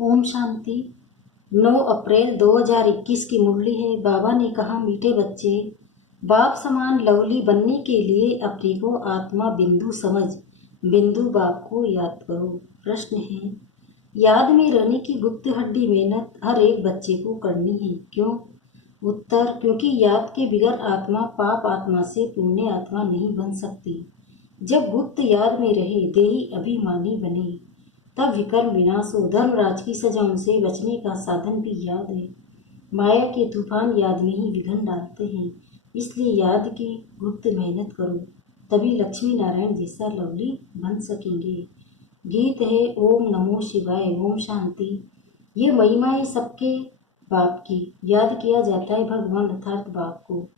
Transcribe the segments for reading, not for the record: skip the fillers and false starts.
ओम शांति। 9 अप्रैल 2021 की मुरली है। बाबा ने कहा, मीठे बच्चे, बाप समान लवली बनने के लिए अपने को आत्मा बिंदु समझ बिंदु बाप को याद करो। प्रश्न है, याद में रहने की गुप्त हड्डी मेहनत हर एक बच्चे को करनी है। क्यों? उत्तर, क्योंकि याद के बिगैर आत्मा पाप आत्मा से पुण्य आत्मा नहीं बन सकती। जब गुप्त याद में रहे, देही अभिमानी बने, तब विकर्म विनाश हो। धर्मराज की सजा उनसे बचने का साधन भी याद है। माया के तूफान याद में ही विघन डालते हैं। इसलिए याद की गुप्त मेहनत करो, तभी लक्ष्मी नारायण जैसा लवली बन सकेंगे। गीत है ओम नमो शिवाय, ओम शांति। ये महिमा है सबके बाप की। याद किया जाता है भगवान अर्थात बाप को।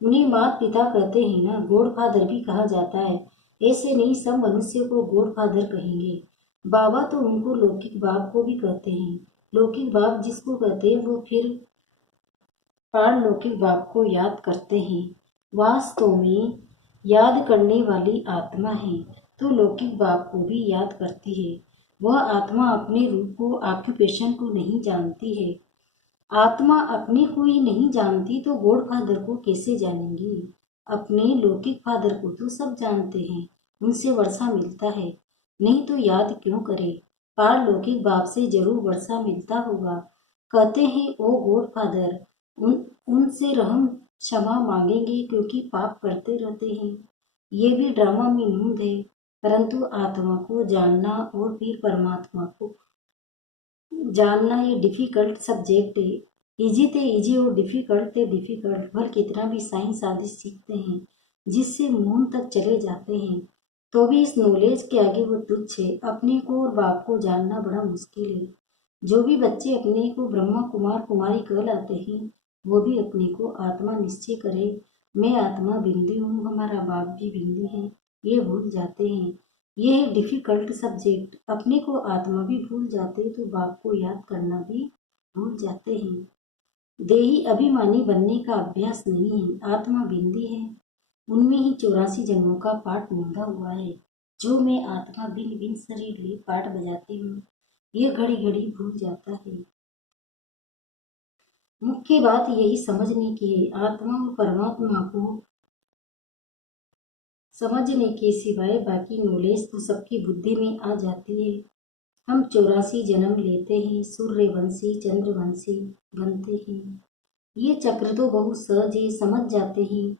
उन्हें माता पिता कहते हैं ना, गॉड फादर भी कहा जाता है। ऐसे नहीं, सब मनुष्य को गॉड फादर कहेंगे। बाबा तो उनको लौकिक बाप को भी कहते हैं। लौकिक बाप जिसको कहते हैं वो फिर पारलौकिक बाप को याद करते हैं। वास्तव में याद करने वाली आत्मा है तो लौकिक बाप को भी याद करती है। वह आत्मा अपने रूप को, ऑक्यूपेशन को नहीं जानती है। आत्मा अपने को ही नहीं जानती तो गॉड फादर को कैसे जानेंगी? अपने लौकिक फादर को तो सब जानते हैं, उनसे वर्षा मिलता है, नहीं तो याद क्यों करे? पारलौकिक बाप से जरूर वर्षा मिलता होगा। कहते हैं ओ गॉड फादर, उनसे रहम क्षमा मांगेंगे क्योंकि पाप करते रहते हैं। ये भी ड्रामा में मूंद है, परंतु आत्मा को जानना और फिर परमात्मा को जानना ये डिफिकल्ट सब्जेक्ट है। इजी थे इजी और डिफिकल्ट थे डिफिकल्ट। भल कितना भी साइंस आदि सीखते हैं, जिससे मून तक चले जाते हैं, तो भी इस नॉलेज के आगे वो तुच्छ है। अपने को और बाप को जानना बड़ा मुश्किल है। जो भी बच्चे अपने को ब्रह्मा कुमार कुमारी कहलाते हैं, वो भी अपने को आत्मा निश्चय करे। मैं आत्मा बिंदी हूँ, हमारा बाप भी बिंदी है, ये भूल जाते हैं। ये है डिफिकल्ट सब्जेक्ट। अपने को आत्मा भी भूल जाते तो बाप को याद करना भी भूल जाते हैं। देही अभिमानी बनने का अभ्यास नहीं है। आत्मा बिंदी है, उनमें ही 84 जन्मों का पाठ मूंदा हुआ है। जो मैं आत्मा बिन बिन शरीर ले पाठ बजाती हूँ, ये घड़ी घड़ी भूल जाता है। मुख्य बात यही समझने की है, आत्मा और परमात्मा को समझने के सिवाय बाकी नॉलेज तो सबकी बुद्धि में आ जाती है। हम 84 जन्म लेते हैं, सूर्यवंशी चंद्रवंशी बनते हैं। ये चक्र तो बहुत सहज है, समझ जाते हैं,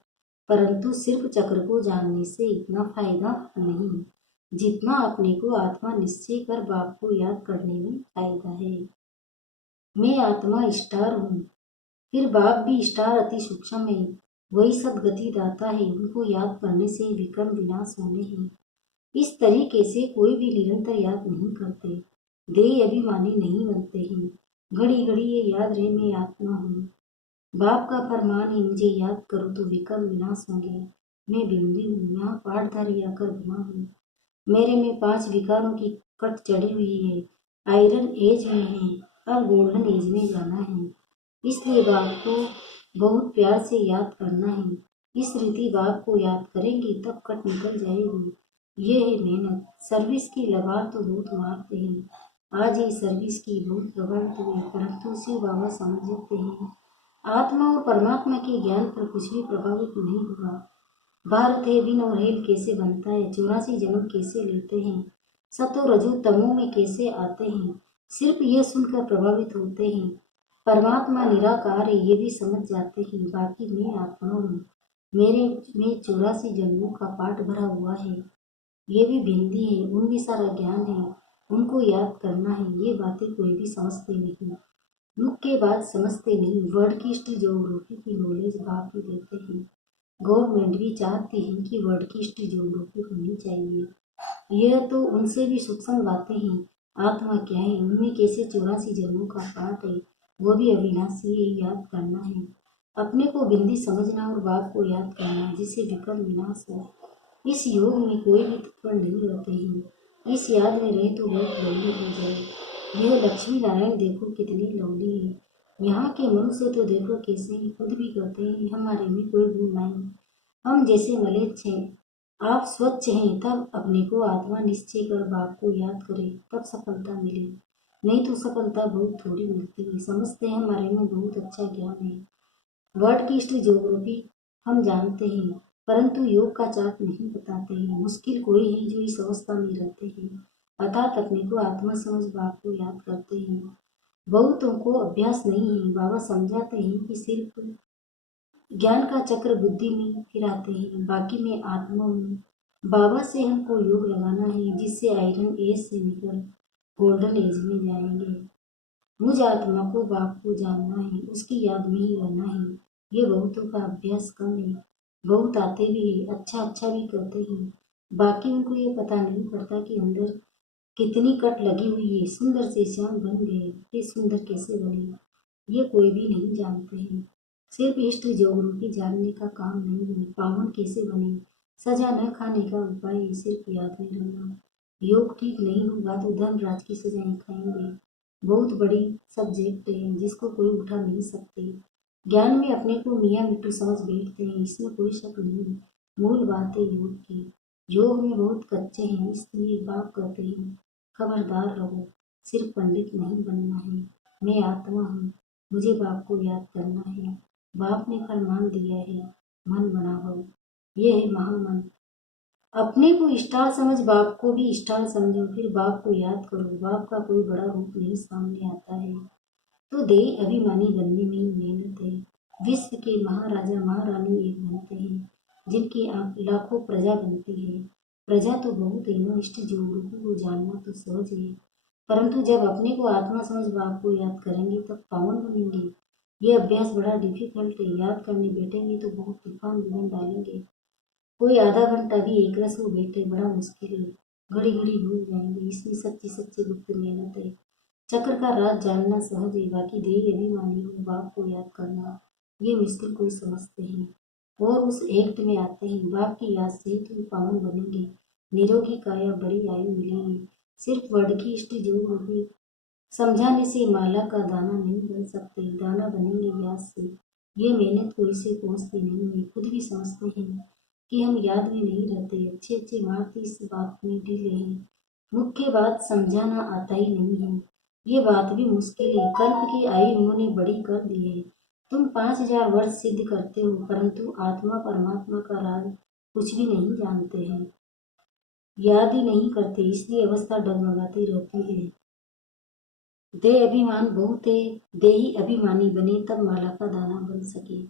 परंतु सिर्फ चक्र को जानने से इतना फायदा नहीं जितना अपने को आत्मा निश्चय कर बाप को याद करने में फायदा है। मैं आत्मा स्टार हूँ, फिर बाप भी स्टार अति सूक्ष्म है, वही सदगति दाता है। उनको याद करने से विक्रम विनाश होने हैं। इस तरीके से कोई भी निरंतर याद नहीं करते, देह अभिमानी नहीं बनते हैं। घड़ी घड़ी ये याद रहे मैं आत्मा हूँ। बाप का फरमान है, मुझे याद करो तो विक्रम विनाश होंगे। मैं बिंदी हूँ, यहाँ पाठधारी आकर घुमा हूँ। मेरे में 5 विकारों की कट चढ़ी हुई है। आयरन एज में है, अब गोल्डन एज में जाना है। इसलिए बाप को बहुत प्यार से याद करना है। इस रीति बाप को याद करेंगे तब कट निकल जाएगी। ये है मेहनत। सर्विस की लगार तो बहुत मारते हैं। आज ही सर्विस की बहुत लगाते हैं, परंतु शिव बाबा समझ जाते हैं आत्मा और परमात्मा के ज्ञान पर कुछ भी प्रभावित नहीं होगा। भारत है विन और हेल कैसे बनता है, 84 जन्म कैसे लेते हैं, सतो रजो तमो में कैसे आते हैं, सिर्फ ये सुनकर प्रभावित होते हैं। परमात्मा निराकार है ये भी समझ जाते हैं। बाकी मैं आत्मा हूँ, मेरे में 84 जन्मों का पाठ भरा हुआ है। ये भी भिंदी है, उनमें सारा ज्ञान है, उनको याद करना है। ये बातें कोई भी समझते नहीं, मुख्य बात समझते नहीं। वर्ड की हिस्ट्री ज्योग्राफी की नॉलेज बाप ही देते हैं। गवर्नमेंट भी चाहती है कि वर्ड की हिस्ट्री ज्योग्राफी होनी चाहिए। यह तो उनसे भी सूक्ष्म बातें हैं। आत्मा क्या है, उनमें कैसे 84 जन्मों का पाठ है, वो भी अविनाशी है, याद करना है। अपने को बिंदी समझना और बाप को याद करना, जिससे विकल्प विनाश हो। इस योग में कोई भी तत्पर नहीं रहते हैं। इस याद में रहे तो बहुत लवली हो जाए। यह लक्ष्मी नारायण देखो कितनी लवली है। यहाँ के मनुष्य तो देखो कैसे हैं, खुद भी कहते हैं हमारे में कोई गुण नहीं, हम जैसे मलेच्छ हैं। आप स्वच्छ हैं, तब अपने को आत्मा निश्चय कर बाप को याद करें, तब सफलता मिले। नहीं तो सफलता बहुत थोड़ी मिलती है। समझते हैं हमारे में बहुत अच्छा ज्ञान है। वर्ल्ड की हिस्ट्री ज्योग्राफी हम जानते हैं, परंतु योग का चार्ट नहीं बताते हैं। मुश्किल कोई है जो इस अवस्था में रहते हैं, अर्थात अपने को आत्मा समझ बाप को याद करते हैं। बहुतों को अभ्यास नहीं है। बाबा समझाते हैं कि सिर्फ ज्ञान का चक्र बुद्धि में फिराते हैं, बाकी में आत्मा में। बाबा से हमको योग लगाना है, जिससे आयरन एज से निकल गोल्डन एज में जाएंगे। मुझ आत्मा को बाप को जानना है, उसकी याद में ही रहना है। ये बहुतों का अभ्यास कम है। बहुत आते भी है, अच्छा अच्छा भी करते हैं, बाकी उनको ये पता नहीं पड़ता कि अंदर कितनी कट लगी हुई है। सुंदर से श्याम बन गए, ये सुंदर कैसे बने, ये कोई भी नहीं जानते हैं। सिर्फ इष्ट ज्योग्राफी जानने का काम नहीं है। पावन कैसे बने, सजा न खाने का उपाय है सिर्फ याद में रहना। योग ठीक नहीं होगा तो धर्मराज की सजाएं खाएंगे। बहुत बड़ी सब्जेक्ट है जिसको कोई उठा नहीं सकते। ज्ञान में अपने को मियाँ मिट्टू समझ बैठते हैं, इसमें कोई शक नहीं। मूल बात है योग की। योग में बहुत कच्चे हैं, इसलिए बाप कहते हैं खबरदार रहो, सिर्फ पंडित नहीं बनना है। मैं आत्मा हूँ, मुझे बाप को याद करना है। बाप ने फरमान दिया है मन बनाओ, ये है महामन। अपने को स्टार समझ बाप को भी स्टार समझो, फिर बाप को याद करो। बाप का कोई बड़ा रूप नहीं सामने आता है तो देह अभिमानी बनने में ही मेहनत है। विश्व के महाराजा महारानी एक बनते हैं, जिनकी आप लाखों प्रजा बनती है। प्रजा तो बहुत है ना, इष्ट जोगों को जानना तो सहज है, परंतु जब अपने को आत्मा समझ बाप को याद करेंगे तब पावन बनेंगे। ये अभ्यास बड़ा डिफिकल्ट है, याद करने बैठेंगे तो बहुत तूफान बुलंद डालेंगे। कोई आधा घंटा भी एक रस में बैठे बड़ा मुश्किल है, घड़ी घड़ी भूल जाएंगे। इसमें सच्ची सच्ची गुप्त मेहनत है। चक्र का राज जानना सहज है, बाकी देह अभिमानी हो बाप को याद करना ये मुश्किल कोई समझते हैं और उस एक्ट में आते हैं। बाप की याद से तुम पावन बनेंगे, निरोगी काया बड़ी आयु मिलेगी। सिर्फ वर्ड की इष्ट जो होगी समझाने से माला का दाना नहीं बन सकते, दाना बनेंगे याद से। ये मेहनत कोई से पहुंचती नहीं है, खुद भी समझते हैं कि हम याद में नहीं रहते। अच्छे अच्छे मारती इस बात में ढीले हैं, मुख्य बात समझाना आता ही नहीं है। ये बात भी मुश्किल है, कल्प की आयु उन्होंने बड़ी कर दी है। तुम 5000 वर्ष सिद्ध करते हो, परंतु आत्मा परमात्मा का राज कुछ भी नहीं जानते हैं, याद ही नहीं करते, इसलिए अवस्था डगमगाती रहती है। देह अभिमान बहुत है, देही अभिमानी बने तब माला का दाना बन सके।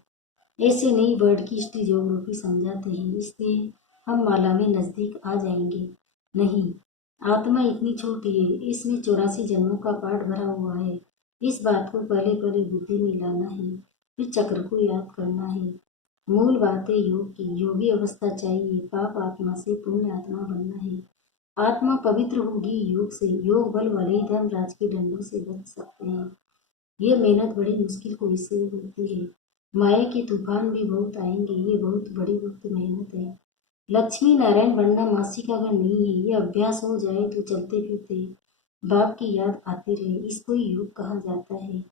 ऐसे नहीं वर्ड की हिस्ट्री ज्योग्राफी समझाते हैं, इसलिए हम माला में नजदीक आ जाएंगे। नहीं, आत्मा इतनी छोटी है, इसमें 84 जन्मों का पाठ भरा हुआ है। इस बात को पहले पहले बुद्धि में लाना है, फिर चक्र को याद करना है। मूल बात है योग की, योगी अवस्था चाहिए। पाप आत्मा से पुण्य आत्मा बनना है। आत्मा पवित्र होगी योग से, योग बल वाले ही धर्मराज के दंडों से बच सकते हैं। ये मेहनत बड़ी मुश्किल को इससे होती है। माया के तूफान भी बहुत आएंगे, ये बहुत बड़ी वक्त मेहनत है। लक्ष्मी नारायण बनना मासी का घर नहीं है, ये अभ्यास हो जाए तो चलते फिरते बाप की याद आती रहे, इसको ही योग कहा जाता है।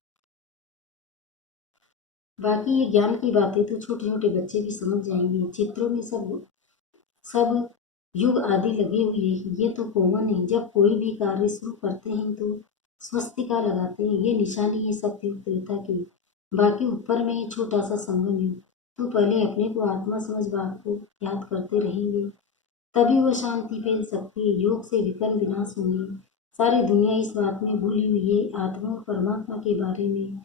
बाकी ये ज्ञान की बातें तो छोटे छोटे बच्चे भी समझ जाएंगे। चित्रों में सब सब युग आदि लगे हुए हैं, ये तो कॉमन है। जब कोई भी कार्य शुरू करते हैं तो स्वस्तिका लगाते हैं, ये निशानी है सत्ययुग त्रेता की। बाकी ऊपर में ये छोटा सा संगम है, तो पहले अपने को आत्मा समझ बात को याद करते रहेंगे, तभी वो शांति फैल सकती है। योग से विकर्म विनाश होंगे। सारी दुनिया इस बात में भूली हुई है आत्मा और परमात्मा के बारे में।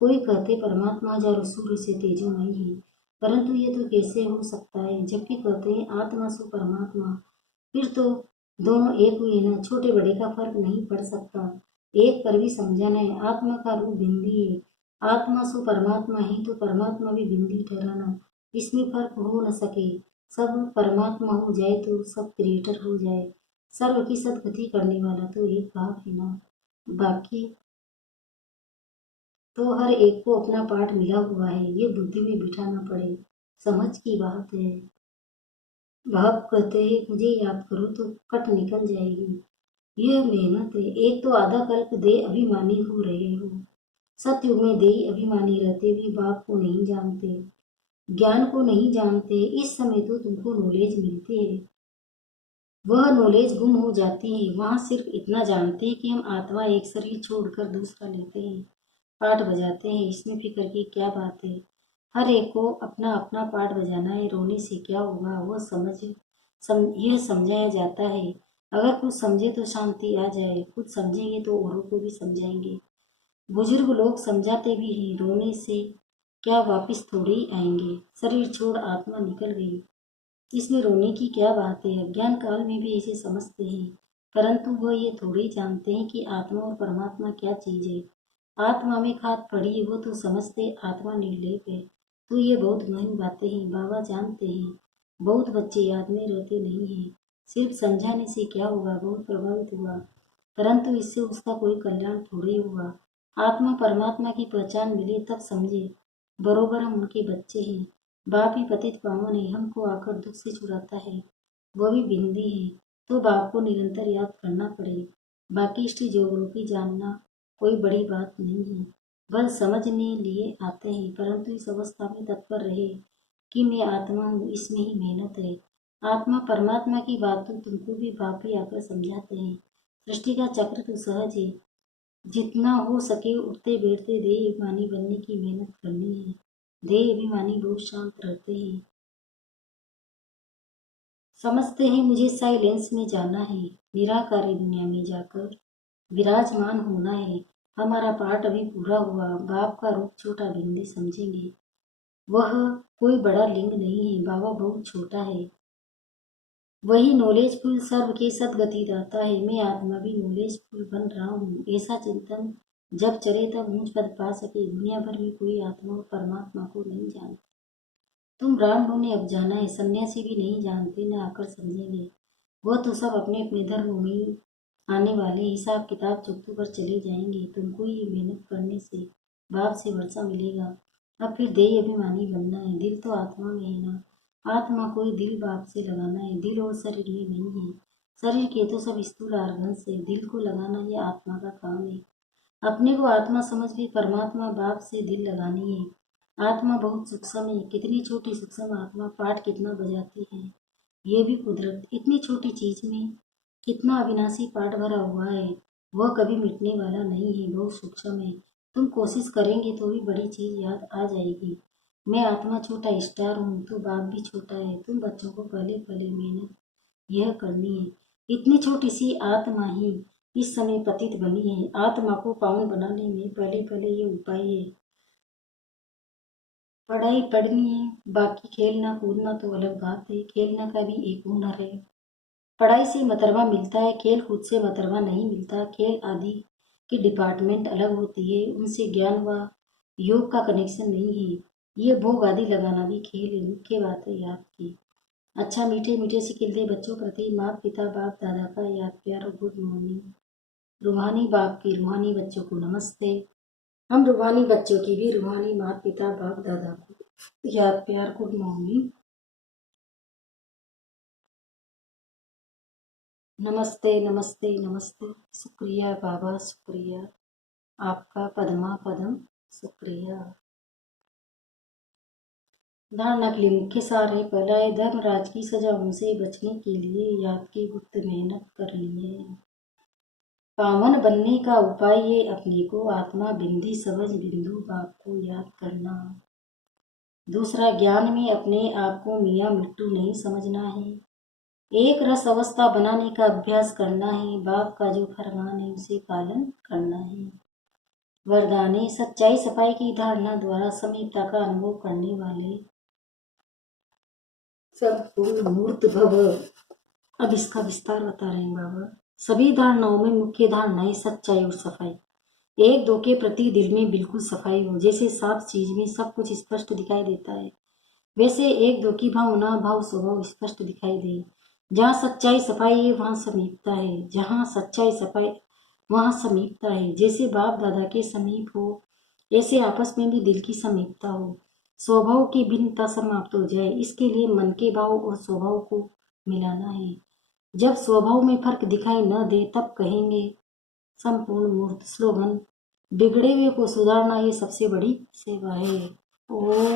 कोई कहते परमात्मा हजारों सूर्य से तेजोमय है, परंतु ये तो कैसे हो सकता है, जबकि कहते हैं आत्मा सो परमात्मा। फिर तो दोनों एक हुए ना, छोटे बड़े का फर्क नहीं पड़ सकता। एक पर भी समझाना है, आत्मा का रूप बिंदी है, आत्मा सो परमात्मा ही तो परमात्मा भी बिंदी ठहराना, इसमें फर्क हो न सके। सब परमात्मा हो जाए तो सब क्रिएटर हो जाए। सर्व की सदगति करने वाला तो एक बाप है ना, बाकी तो हर एक को अपना पाठ मिला हुआ है, ये बुद्धि में बिठाना पड़े, समझ की बात है। बाप कहते हैं मुझे याद करो तो कट निकल जाएगी। यह मेहनत है। एक तो आधा कल्प दे अभिमानी हो रहे हो, सतयुग में दे अभिमानी रहते भी बाप को नहीं जानते, ज्ञान को नहीं जानते। इस समय तो तुमको नॉलेज मिलती है, वह नॉलेज गुम हो जाती है। वहाँ सिर्फ इतना जानते हैं कि हम आत्मा एक शरीर छोड़कर दूसरा लेते हैं, पाठ बजाते हैं। इसमें फिक्र की क्या बात है? हर एक को अपना अपना पाठ बजाना है। रोने से क्या होगा? वह यह समझाया जाता है। अगर कुछ समझे तो शांति आ जाए, कुछ समझेंगे तो औरों को भी समझाएंगे। बुजुर्ग लोग समझाते भी हैं, रोने से क्या वापिस थोड़े ही आएंगे। शरीर छोड़ आत्मा निकल गई, इसमें रोने की क्या बात है? अज्ञान काल में भी इसे समझते हैं, परंतु वह ये थोड़ी जानते हैं कि आत्मा और परमात्मा क्या चीज है। आत्मा में खाद पड़ी, वो तो समझते आत्मा निर्लेप है। तो ये बहुत गहन बातें हैं, बाबा जानते हैं। बहुत बच्चे याद में रहते नहीं हैं। सिर्फ समझाने से क्या होगा? बहुत प्रभावित हुआ, परंतु इससे उसका कोई कल्याण थोड़ी हुआ। आत्मा परमात्मा की पहचान मिले तब समझे, बरोबर हम उनके बच्चे हैं। बाप ही पतित पावन है, हमको आकर दुख से छुड़ाता है, वो भी बिंदी है। तो बाप को निरंतर याद करना पड़े। बाकी इष्ट जोगों की जानना कोई बड़ी बात नहीं है, बस समझने लिए आते हैं। परंतु इस अवस्था में तत्पर रहे कि मैं आत्मा हूँ, इसमें ही मेहनत है। आत्मा परमात्मा की बात तो तुमको भी बाप ही आकर समझाते हैं। सृष्टि का चक्र तो सहज है, जितना हो सके उठते बैठते देह अभिमानी बनने की मेहनत करनी है। देह अभिमानी बहुत शांत रहते हैं, समझते हैं मुझे साइलेंस में जाना है, निराकारी दुनिया में जाकर विराजमान होना है। हमारा पाठ अभी पूरा हुआ, बाप का रूप छोटा बिंदी समझेंगे। वह कोई बड़ा लिंग नहीं है, बाबा बहुत छोटा है। वही नॉलेजफुल सर्व के सदगति दाता है। मैं आत्मा भी नॉलेजफुल बन रहा हूँ। ऐसा चिंतन जब चले तब ऊंच पद पा सके। दुनिया भर में कोई आत्मा और परमात्मा को नहीं जानता। तुम ब्राह्मणों ने अब जाना है, सन्यासी भी नहीं जानते, न आकर समझेंगे। वह तो सब अपने अपने धर्म में आने वाले, हिसाब किताब चुप्तू पर चले जाएंगे। तुमको ये मेहनत करने से बाप से वर्षा मिलेगा। अब फिर देह अभिमानी बनना है। दिल तो आत्मा में है ना, आत्मा को ही दिल बाप से लगाना है। दिल और शरीर में नहीं है। शरीर के तो सब स्थूल आर्गन से, दिल को लगाना यह आत्मा का काम है। अपने को आत्मा समझ के परमात्मा बाप से दिल लगानी है। आत्मा बहुत सूक्ष्म है, कितनी छोटी सूक्ष्म आत्मा पाठ कितना बजाती है। ये भी कुदरत, इतनी छोटी चीज में कितना अविनाशी पाठ भरा हुआ है। वह कभी मिटने वाला नहीं है, बहुत सूक्ष्म है। तुम कोशिश करेंगे तो भी बड़ी चीज याद आ जाएगी। मैं आत्मा छोटा स्टार हूँ तो बाप भी छोटा है। तुम बच्चों को पहले पहले मेहनत यह करनी है। इतनी छोटी सी आत्मा ही इस समय पतित बनी है। आत्मा को पावन बनाने में पहले पहले ये उपाय है। पढ़ाई पढ़नी है, बाकी खेलना कूदना तो अलग बात है। खेलना का भी एक हुनर है। पढ़ाई से मतरवा मिलता है, खेल कूद से मतरवा नहीं मिलता। खेल आदि की डिपार्टमेंट अलग होती है, उनसे ज्ञान व योग का कनेक्शन नहीं है। ये भोग आदि लगाना भी खेल है, मुख्य बात है याद की। अच्छा मीठे मीठे से खिलते बच्चों प्रति माता पिता बाप दादा का याद प्यार और गुड मॉर्निंग। रूहानी बाप की रूहानी बच्चों को नमस्ते। हम रूहानी बच्चों की भी रूहानी माता पिता बाप दादा को याद प्यार गुड मॉर्निंग। नमस्ते नमस्ते नमस्ते। शुक्रिया बाबा, शुक्रिया आपका पद्मा पदम, शुक्रिया। धारणा के लिए मुख्य सार है। पहला है, धर्मराज की सजाओं से बचने के लिए याद की गुप्त मेहनत करनी है। पावन बनने का उपाय ये, अपने को आत्मा बिंदी समझ बिंदु बाप को याद करना। दूसरा, ज्ञान में अपने आप को मियाँ मिट्टू नहीं समझना है। एक रस अवस्था बनाने का अभ्यास करना है। बाप का जो फरमान है उसे पालन करना है। वरदान है, सच्चाई सफाई की धारणा द्वारा समीपता का अनुभव करने वाले सब मूर्त भव। अब इसका विस्तार बता रहे हैं बाबा। सभी धारणाओं में मुख्य धारणा है सच्चाई और सफाई। एक दो के प्रति दिल में बिल्कुल सफाई हो। जैसे साफ चीज में सब कुछ स्पष्ट दिखाई देता है, वैसे एक दो की भावना भाव स्वभाव स्पष्ट दिखाई दे। जहाँ सच्चाई सफाई है वहाँ समीपता है। जहाँ सच्चाई सफाई वहाँ समीपता है। जैसे बाप दादा के समीप हो, ऐसे आपस में भी दिल की समीपता हो। स्वभाव की भिन्नता समाप्त हो जाए, इसके लिए मन के भाव और स्वभाव को मिलाना है। जब स्वभाव में फर्क दिखाई न दे तब कहेंगे संपूर्ण मूर्त। स्लोगन, बिगड़े हुए को सुधारना ये सबसे बड़ी सेवा है। ओम